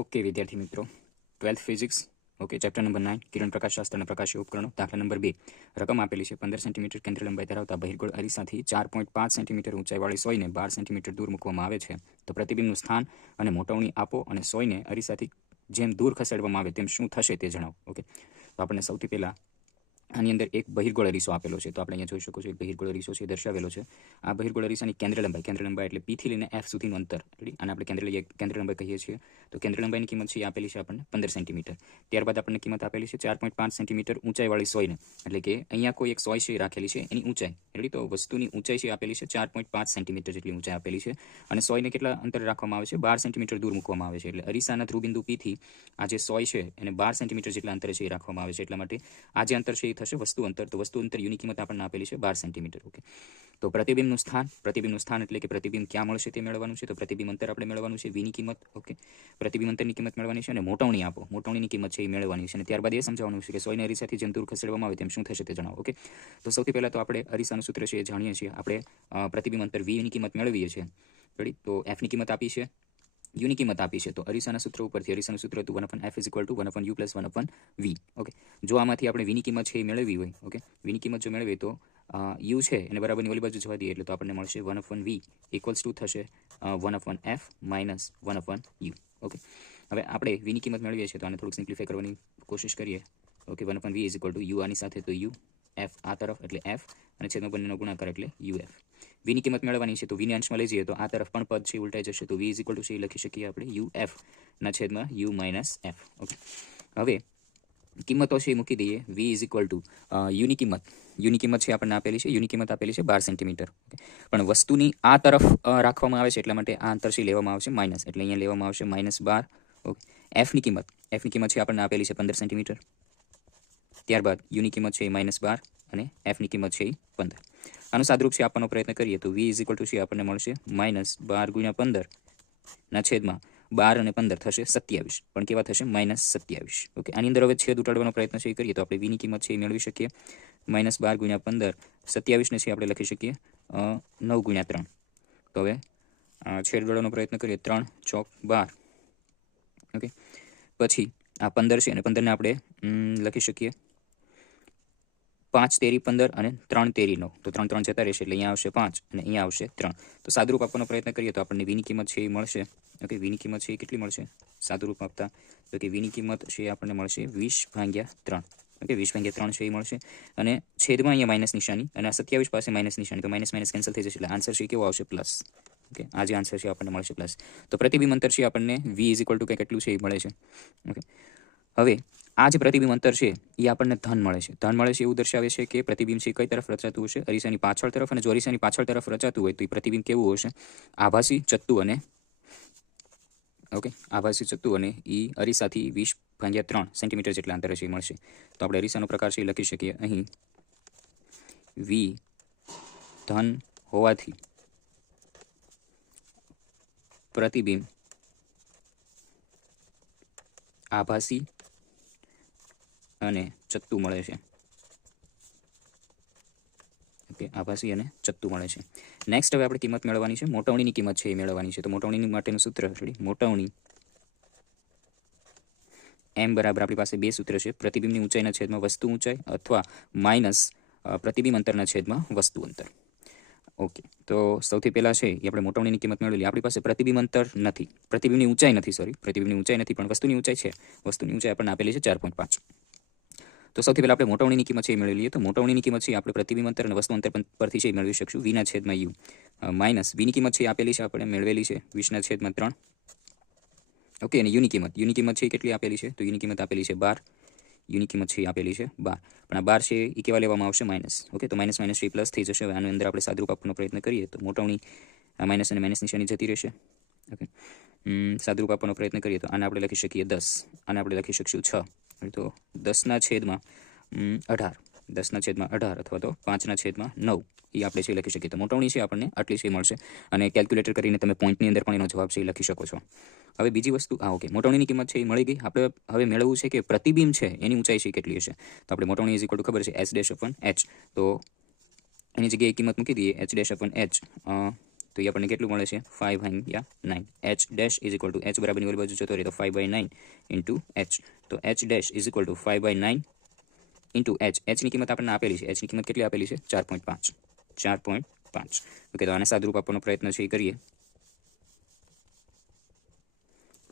Okay, વિદ્યાર્થી મિત્રો. Twelfth physics okay chapter number nine કિરણ પ્રકાશશાસ્ત્રના પ્રકાશી ઉપકરણો. દાખલા નંબર બે. રકમ આપેલી છે પંદર સેન્ટીમીટર કેન્દ્ર લંબાઈ ધરાવતા બહિર્ગોળ અરીસાથી ચાર પોઈન્ટ પાંચ સેન્ટીમીટર ઊંચાઈવાળી સોયને બાર સેન્ટીમીટર દૂર મૂકવામાં આવે છે. તો પ્રતિબિંબનું સ્થાન અને મોટવણી આપો અને સોયને અરીસાથી જેમ દૂર ખસેડવામાં આવે તેમ શું થશે તે જણાવો. ઓકે તો આપણને સૌથી પહેલાં આની અંદર એક બહિર્ગોળ અરીસો આપેલો છે. તો આપણે અહીંયા જોઈ શકો છો, એક બહિર્ગોળ અરીસો છે દર્શાવેલો છે. આ બહિર્ગોળ અરીસાની કેન્દ્ર લંબાઈ કેન્દ્ર લંબાઈ એટલે પીથી લઈને એફ સુધીનું અંતર. અને આપણે કેન્દ્ર લઈએ, કેન્દ્ર લંબાઈ કહીએ છીએ. તો કેન્દ્ર લંબાઈની કિંમત છે આપેલી છે આપણને પંદર સેન્ટીમીટર. ત્યારબાદ આપણને કિંમત આપેલી છે ચાર પોઈન્ટ પાંચ સેન્ટીમીટર ઊંચાઈવાળી સોયને. એટલે કે અહીંયા કોઈ એક સોય છે રાખેલી છે, એની ઊંચાઈ. એટલે તો વસ્તુની ઊંચાઈ છે આપેલી છે ચાર પોઈન્ટ પાંચ સેન્ટીમીટર જેટલી ઊંચાઈ આપેલી છે. અને સોયને કેટલા અંતર રાખવામાં આવે છે? બાર સેન્ટીમીટર દૂર મૂકવામાં આવે છે. એટલે અરીસાના ધ્રુવબિંદુ પીથી આ જે સોય છે એને બાર સેન્ટીમીટર જેટલા અંતરે છે એ રાખવામાં આવે છે. એટલા માટે આ જે અંતર છે એ થશે વસ્તુ અંતર. તો વસ્તુ અંતર યુની કિંમત આપણને આપેલી છે બાર સેન્ટીમીટર ઓકે તો પ્રતિબિંબનું સ્થાન પ્રતિબિંબનું સ્થાન એટલે કે પ્રતિબિંબ ક્યાં મળશે તે મેળવવાનું છે, તો પ્રતિબિંબ અંતર આપણે મેળવવાનું છે, વીની કિંમત ઓકે પ્રતિબિંબ અંતરની કિંમત મેળવવાની છે અને મોટવણી આપો. મોટવણીની કિંમત છે એ મેળવવાની છે અને ત્યારબાદ એ સમજાવવાનું છે કે સોયને અરીસાથી જેમ દૂર ખસેડવામાં આવે તેમ શું થશે તે જણાવો ઓકે તો સૌથી પહેલાં તો આપણે અરીસાનું સૂત્ર છે એ જાણીએ છીએ. આપણે પ્રતિબિંબ અંતર વીની કિંમત મેળવીએ છીએ. રેડી તો એફની કિંમત આપી છે. યુની કિંમત આપી છે. તો અરીસાના સૂત્ર ઉપરથી અરીસાનું સૂત્ર હતું one upon f is equal to one upon u plus one upon v okay જો આમાંથી આપણે વીની કિંમત છે એ મેળવી હોય ઓકે વીની કિંમત જો મેળવીએ તો યુ છે એને બરાબરની ઓલી બાજુ જવા દઈએ એટલે તો આપણને મળશે one upon v equals to થશે one upon f minus one upon u okay હવે આપણે વીની કિંમત મેળવીએ છીએ તો આને થોડુંક સિમ્પ્લિફાય કરવાની કોશિશ કરીએ. Okay one upon v is equal to u આની સાથે તો યુ એફ આ તરફ એટલે એફ અને છેદમાં બંનેનો ગુણાકાર એટલે યુ એફ વીની કિંમત મેળવવાની છે તો વીને અંશમાં લઈ જઈએ તો આ તરફ પણ પદ છે, ઉલટાઈ જશે તો વી ઇઝ ઇક્વલ ટુ છે લખી શકીએ આપણે. યુ એફ ના છેદમાં યુ માઇનસ એફ ઓકે હવે કિંમતો છે એ મૂકી દઈએ. વી ઇઝ ઇક્વલ ટુ યુની કિંમત. યુની કિંમત છે આપણને આપેલી છે. યુની કિંમત આપેલી છે બાર સેન્ટીમીટર પણ વસ્તુની આ તરફ રાખવામાં આવે છે એટલા માટે આ અંતરથી લેવામાં આવશે માઇનસ એટલે અહીંયા લેવામાં આવશે માઇનસ બાર. ઓકે એફની કિંમત. એફની કિંમત છે આપણને આપેલી છે પંદર સેન્ટીમીટર ત્યારબાદ યુની કિંમત છે એ માઇનસ બાર અને એફની કિંમત છે એ પંદર. આનું સાદરૂપ છે આપવાનો પ્રયત્ન કરીએ તો વી ઇઝ ઇક્વલ ટુ છે આપણને મળશે. માઇનસ બાર ગુણ્યા પંદર ના છેદમાં બાર અને પંદર થશે સત્યાવીસ. પણ કેવા થશે? માઇનસ સત્યાવીસ. ઓકે આની અંદર હવે છેદ ઉટાડવાનો પ્રયત્ન છે એ કરીએ તો આપણે વીની કિંમત છે એ મેળવી શકીએ. માઇનસ બાર ગુણ્યા પંદર સત્યાવીસને છે આપણે લખી શકીએ. નવ ગુણ્યા ત્રણ. તો હવે છેદ ઉડાડવાનો પ્રયત્ન કરીએ. ત્રણ ચોક બાર. ઓકે પછી આ પંદર છે અને પંદરને આપણે લખી શકીએ. પાંચ તેરી પંદર અને ત્રણ તેરી નવ. તો ત્રણ ત્રણ જતા રહેશે એટલે અહીંયા આવશે પાંચ અને અહીંયા આવશે ત્રણ. તો સાદુરૂપ આપવાનો પ્રયત્ન કરીએ તો આપણને વીની કિંમત છે એ મળશે. ઓકે, વીની કિંમત છે એ કેટલી મળશે? સાદુરૂપ આપતા. તો કે વીની કિંમત છે એ આપણને મળશે વીસ ભાગ્યા ત્રણ. ઓકે, વીસ ભાગ્યા ત્રણ છે એ મળશે. અને છેદમાં અહીંયા માઇનસ નિશાની અને આ સત્યાવીસ પાસે માઇનસ નિશાની. તો માઇનસ માઇનસ કેન્સલ થઈ જશે એટલે આન્સર છે કેવો આવશે? પ્લસ ઓકે આ જે આન્સર છે આપણને મળશે પ્લસ તો પ્રતિબિંબ અંતર છે આપણને વી ઇઝ ઇક્વલ ટુ કંઈક કેટલું છે એ મળે છે. ઓકે હવે, આ જે પ્રતિબિંબ અંતર છે, એ આપણને ધન મળે છે. ધન મળે છે એવું દર્શાવે છે કે પ્રતિબિંબ છે કઈ તરફ રચાતું હશે? અરીસાની પાછળ તરફ અને જો અરીસાની પાછળ તરફ રચાતું હોય તો એ પ્રતિબિંબ કેવું હશે? આભાસી ચત્તુ અને ઓકે, આભાસી ચત્તુ અને એ અરીસાથી વીસ ભાગ્યા ત્રણ સેન્ટીમીટર જેટલા અંતરે છે મળશે. તો આપણે અરીસાનો પ્રકાર છે એ લખી શકીએ. અહીં વી ધન હોવાથી પ્રતિબિંબ આભાસી અને ચત્તુ મળે છે. ઓકે આભાસી અને ચત્તુ મળે છે. નેક્સ્ટ હવે આપણે કિંમત મેળવવાની છે. મોટવણીની કિંમત છે એ મેળવવાની છે. તો મોટવણીની માટેનું સૂત્ર રેડી મોટવણી એમ બરાબર આપણી પાસે બે સૂત્ર છે. પ્રતિબિંબની ઊંચાઈના છેદમાં વસ્તુ ઊંચાઈ અથવા માઇનસ પ્રતિબિંબ અંતરના છેદમાં વસ્તુ અંતર. ઓકે, તો સૌથી પહેલાં છે એ આપણે મોટવણીની કિંમત મેળવેલી આપણી પાસે પ્રતિબિંબ અંતર નથી. પ્રતિબિંબની ઊંચાઈ નથી સોરી પ્રતિબિંબની ઊંચાઈ નથી, પણ વસ્તુની ઊંચાઈ છે. વસ્તુની ઊંચાઈ આપણને આપેલી છે ચાર પોઈન્ટ પાંચ. તો સૌથી પહેલાં આપણે મોટવણીની કિંમત છે એ મેળવી લઈએ. તો મોટવણીની કિંમત છે આપણે પ્રતિબિંબ અંતર અને વસ્તુ અંતર પરથી છે એ મેળવી શકશું. વીના છેદમાં યુ. માઇનસ વીની કિંમત છે આપેલી છે, આપણે મેળવેલી છે. વીસના છેદમાં ત્રણ. ઓકે, અને યુની કિંમત. યુની કિંમત છે કેટલી આપેલી છે? તો યુની કિંમત આપેલી છે બાર. યુની કિંમત છે આપેલી છે બાર. પણ આ બાર છે એ કેવા લેવામાં આવશે? માઇનસ. ઓકે, તો માઇનસ માઇનસ એ પ્લસ થઈ જશે. હવે આની અંદર આપણે સાદરૂપ આપવાનો પ્રયત્ન કરીએ. તો મોટવણી માઇનસ અને માઇનસ નિશાની જતી રહેશે. ઓકે. સાદરૂપ આપવાનો પ્રયત્ન કરીએ. તો આને આપણે લખી શકીએ દસ. આને આપણે લખી શકીશું છ. તો દસના છેદમાં અઢાર. દસના છેદમાં અઢાર અથવા તો પાંચના છેદમાં નવ. એ આપણે છે લખી શકીએ. તો મોટવણી છે આપણને, આટલી છે મળશે. અને કેલ્ક્યુલેટર કરીને તમે પોઈન્ટની અંદર પણ એનો જવાબ છે એ લખી શકો છો. હવે બીજી વસ્તુ હા ઓકે, મોટવણીની કિંમત છે એ મળી ગઈ. આપણે હવે મેળવવું છે કે પ્રતિબિંબ છે, એની ઊંચાઈ છે કેટલી હશે? તો આપણે મોટવણી ઇઝ ઇક્વલ ખબર છે એચ ડેશ અપન એચ તો એની જગ્યાએ કિંમત મૂકી દઈએ એચ ડેશ અપન એચ તો એ આપણને કેટલું મળે છે? ફાઇવ ભાગ્યા nine h dash is equal to h બરાબરની ઓલી બાજુ જતો રહે તો five by nine into h તો h dash is equal to five by nine into h એચની કિંમત આપણને આપેલી છે. એચની કિંમત કેટલી આપેલી છે? ચાર પોઈન્ટ પાંચ. ચાર પોઈન્ટ પાંચ. ઓકે તો આને સાદરૂપ આપવાનો પ્રયત્ન છે એ કરીએ.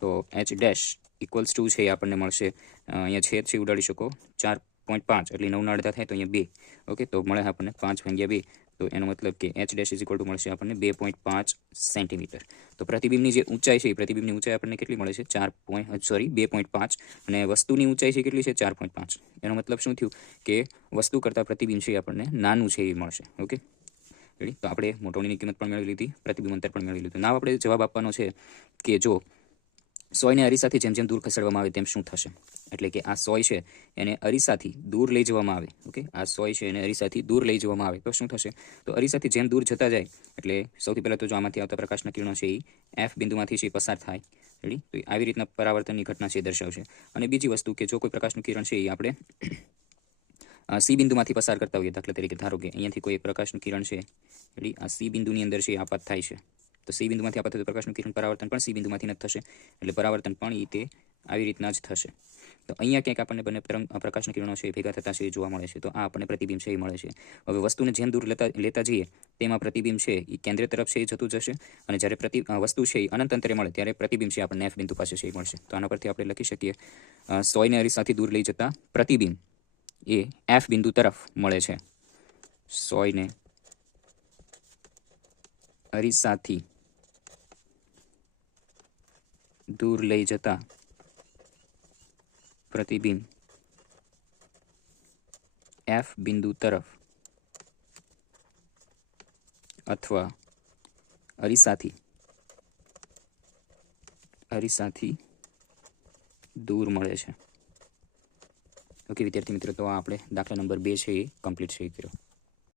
તો એચ ડેશ ઇક્વલ્સ ટુ છે એ આપણને મળશે. અહીંયા છેદ છે ઉડાડી શકો. ચાર પોઈન્ટ પાંચ એટલે નવ અડધા થાય તો અહીંયા બે. ઓકે તો મળે આપણને પાંચ ભાગ્યા બે. તો એનો મતલબ કે h dash is equal to મળશે આપણને બે પોઈન્ટ પાંચ સેન્ટીમીટર તો પ્રતિબિંબની જે ઊંચાઈ છે એ પ્રતિબિંબની ઊંચાઈ આપણને કેટલી મળે છે? ચાર પોઈન્ટ સોરી બે પોઈન્ટ પાંચ. અને વસ્તુની ઊંચાઈ છે કેટલી છે? ચાર પોઈન્ટ પાંચ. એનો મતલબ શું થયું? કે વસ્તુ કરતાં પ્રતિબિંબ છે આપણને નાનું છે એ મળશે. ઓકે? રેડી તો આપણે મોટોણીની કિંમત પણ મેળવી લીધી, પ્રતિબિંબ અંતર પણ મેળવી લીધું. ના આપણે જવાબ આપવાનો છે કે જો સોયને અરીસાથી જેમ જેમ દૂર ખસેડવામાં આવે તેમ શું થશે? એટલે કે આ સોય છે એને અરીસાથી દૂર લઈ જવામાં આવે, ઓકે? આ સોય છે એને અરીસાથી દૂર લઈ જવામાં આવે. તો શું થશે? તો અરીસાથી જેમ દૂર જતા જાય, એટલે સૌથી પહેલાં તો જો આમાંથી આવતા પ્રકાશના કિરણો છે એ એફ બિંદુમાંથી છે એ પસાર થાય. રેડી તો આવી રીતના પરાવર્તનની ઘટના છે દર્શાવશે. અને બીજી વસ્તુ કે જો કોઈ પ્રકાશનું કિરણ છે એ આપણે સી બિંદુમાંથી પસાર કરતા હોઈએ દાખલા તરીકે. ધારો કે અહીંયાથી કોઈ પ્રકાશનું કિરણ છે રેડી આ સી બિંદુની અંદર છે આપાત થાય છે. તો સી બિંદુમાંથી આપાત થતું પ્રકાશનું કિરણ પરાવર્તન પણ સી બિંદુમાંથી નથી થશે. એટલે પરાવર્તન પણ એ તે આવી રીતના જ થશે. તો અહીંયા ક્યાંક આપણને બંને પ્રકાશના કિરણો છે એ ભેગા થતા છે, એ જોવા મળે છે. તો આ આપણને પ્રતિબિંબ છે એ મળે છે. હવે વસ્તુને જેમ દૂર લેતા લેતા જઈએ, તેમાં પ્રતિબિંબ છે એ કેન્દ્ર તરફ છે એ જતું જશે. અને જ્યારે પ્રતિ વસ્તુ છે એ અનંત અંતરે મળે, ત્યારે પ્રતિબિંબ છે આપણને એફ બિંદુ પાસે છે એ મળશે. તો આના પરથી આપણે લખી શકીએ સોયને અરીસાથી દૂર લઈ જતા પ્રતિબિંબ એ એફ બિંદુ તરફ મળે છે. સોયને અરીસાથી દૂર લઈ જતા પ્રતિબિંબ એફ બિંદુ તરફ અથવા અરીસાથી અરીસાથી દૂર મળે છે। ઓકે વિદ્યાર્થી મિત્રો, તો આ આપણે દાખલા નંબર બે છે એ કમ્પ્લીટ છે એ કર્યો.